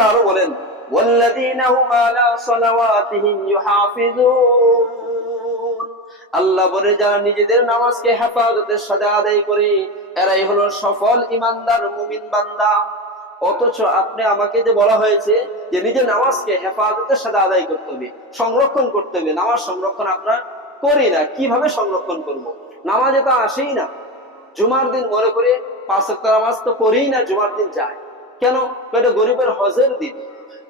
আল্লাহ আরো বলেন ওয়াল্লাযীনা হুম আলা সালাওয়াতিহিম ইউহাফিজুন, আল্লাহ বলে যারা নিজেদের নামাজকে হেফাজতের সাথে আদায় করে এরাই হলো সফল ঈমানদার মুমিন বান্দা। অথচ আপনি আমাকে যে বলা হয়েছে যে নিজের নামাজকে হেফাজতের সাথে আদায় করতে হবে, সংরক্ষণ করতে হবে, নামাজ সংরক্ষণ আমরা করি না। কিভাবে সংরক্ষণ করব? নামাজে তো আসেই না। জুমার দিন মনে করে 5 ওয়াক্ত নামাজ তো পড়েই না, জুমার দিন যায় কেন? এটা গরিবের হজের দিন,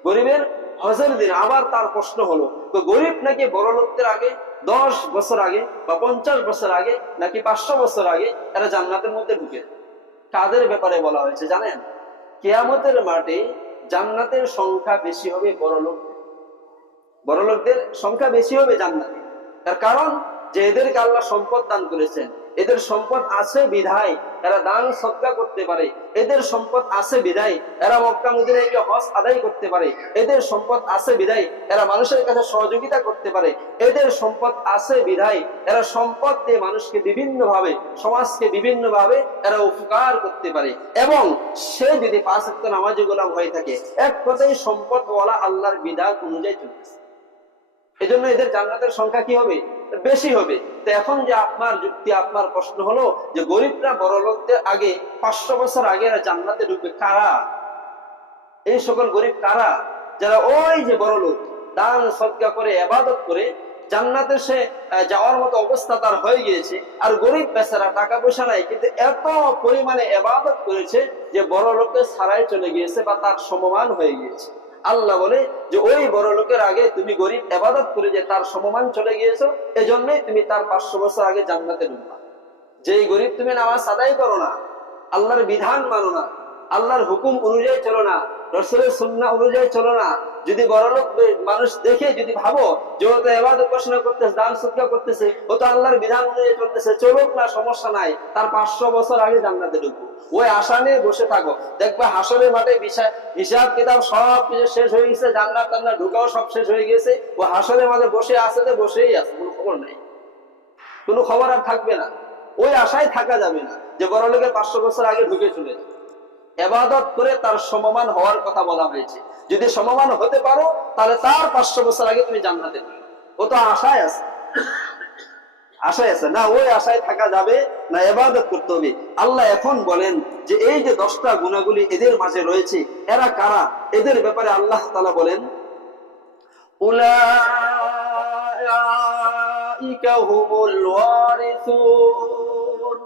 গরিবের হজের দিন। আবার তার প্রশ্ন হলো তো গরিব নাকি বড় লোকদের আগে 10 বছর আগে বা 50 বছর আগে নাকি 500 বছর আগে এরা জান্নাতের মধ্যে ঢুকে? কাদের ব্যাপারে বলা হয়েছে জানেন? কিয়ামতের মাঠে জান্নাতের সংখ্যা বেশি হবে বড় লোকদের, বড় লোকদের সংখ্যা বেশি হবে জান্নাতে। তার কারণ যে এদেরকে আল্লাহ সম্পদ দান করেছেন, এদের সম্পদ আছে বিধায় এরা দান সদকা করতে পারে, এদের সম্পদ আছে বিধায় এরা মক্কা মদিনায় গিয়ে হজ আদায় করতে পারে, এদের সম্পদ আছে বিধায় এরা মানুষের কাছে সহযোগিতা করতে পারে, এদের সম্পদ আছে বিধায় এরা সম্পদ দিয়ে মানুষকে বিভিন্ন ভাবে, সমাজকে বিভিন্ন ভাবে এরা উপকার করতে পারে। এবং সে যদি 5 ওয়াক্ত নামাজি গোলাম হয়ে থাকে, এক কথায় সম্পদওয়ালা আল্লাহর বিধান অনুযায়ী চলতেছে, এজন্য এদের জান্নাতের সংখ্যা কি হবে? বেশি হবে। তো এখন যে আপনার যুক্তি, আপনার প্রশ্ন হলো যে গরিবরা বড় লোকদের আগে 500 বছর আগে এরা জান্নাতে ঢুকবে। কারা এই সকল গরিব? কারা? যারা ওই যে বড় লোক দান সদকা করে ইবাদত করে জান্নাতে সে যাওয়ার মতো অবস্থা তার হয়ে গিয়েছে, আর গরিব বেচারা টাকা পয়সা নাই কিন্তু এত পরিমাণে ইবাদত করেছে যে বড় লোকের ছাড়াই চলে গিয়েছে বা তার সমমান হয়ে গিয়েছে। আল্লাহ বলে যে ওই বড় লোকের আগে তুমি গরিব ইবাদত করে যে তার সমমান চলে গিয়েছো, এজন্যই তুমি তার 500 বছর আগে জান্নাতে ঢুকবা। যেই গরিব তুমি নামাজ আদায় করো না, আল্লাহর বিধান মানো না, আল্লাহর হুকুম অনুযায়ী চলো না, রাসূলের সুন্নাহ অনুযায়ী চলো না, যদি বড়লোক মানুষ দেখে যদি ভাবো যে ও তো ইবাদত উপাসনা করতেছে, দান সদকা করতেছে, ও তো আল্লাহর বিধান অনুযায়ী চলতেছে, চলুক না, সমস্যা নাই, তার 500 বছর আগে জান্নাতে ঢুকবো, ওই আশা নিয়ে বসে থাকো। দেখবা হাসরের মাঠে হিসাব কিতাব সব কিছু শেষ হয়ে গেছে, জান্নাত টান্নাত ঢুকাও সব শেষ হয়ে গেছে, ও হাসরের মাঠে বসে আছে, বসেই আছে, কোনো খবর নাই, কোনো খবর আর থাকবে না। ওই আশায় থাকা যাবে না যে বড় লোকের 500 বছর আগে ঢুকে চলে যাবে। ইবাদত করে তার সমমান হওয়ার কথা বলা হয়েছে। যদি সমমান হতে পারো তাহলে তার 500 বছর আগে তুমি জান্নাতে ঢুকবে। ও তো আশায় আছে, আশায় আছে না, ওই আশায় থাকা যাবে না, ইবাদত করতে হবে। আল্লাহ এখন বলেন যে এই যে 10টা গুণাবলী এদের মাঝে রয়েছে, এরা কারা? এদের ব্যাপারে আল্লাহ তাআলা বলেন উলাইকা হুমুল ওয়ারিসুন,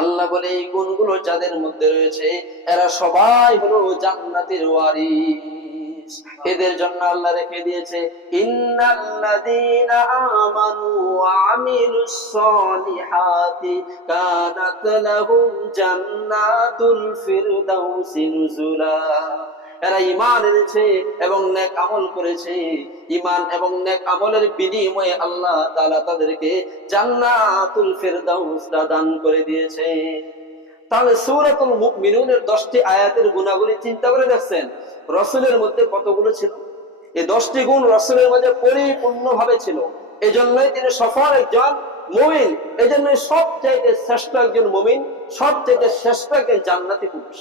আল্লাহ বলে এই গুণগুলো যাদের মধ্যে রয়েছে এরা সবাই হলো জান্নাতের ওয়ারিস। এদের জন্য আল্লাহ রেখে দিয়েছে ইন্নাল্লাযীনা আমানু ওয়া আমিলুস সলিহাতি কানাত লাহুম জান্নাতুল ফিরদাউসি নুজুলা। এরা ঈমান এনেছে এবং নেক আমল করেছে, ঈমান এবং নেক আমলের বিনিময়ে আল্লাহ তাআলা তাদেরকে জান্নাতুল ফিরদাউস দান করে দিয়েছে। তাহলে সূরাতুল মুমিনুনের 10টি আয়াতের গুণাবলী চিন্তা করে দেখছেন রাসূলের মধ্যে কতগুলো ছিল? এই 10টি গুণ রাসূলের মধ্যে পরিপূর্ণভাবে ছিল, এজন্যই তিনি সফল একজন মুমিন, এজন্যই সবচাইতে শ্রেষ্ঠ একজন মুমিন, সবচাইতে শ্রেষ্ঠ একজন জান্নাতি পুরুষ।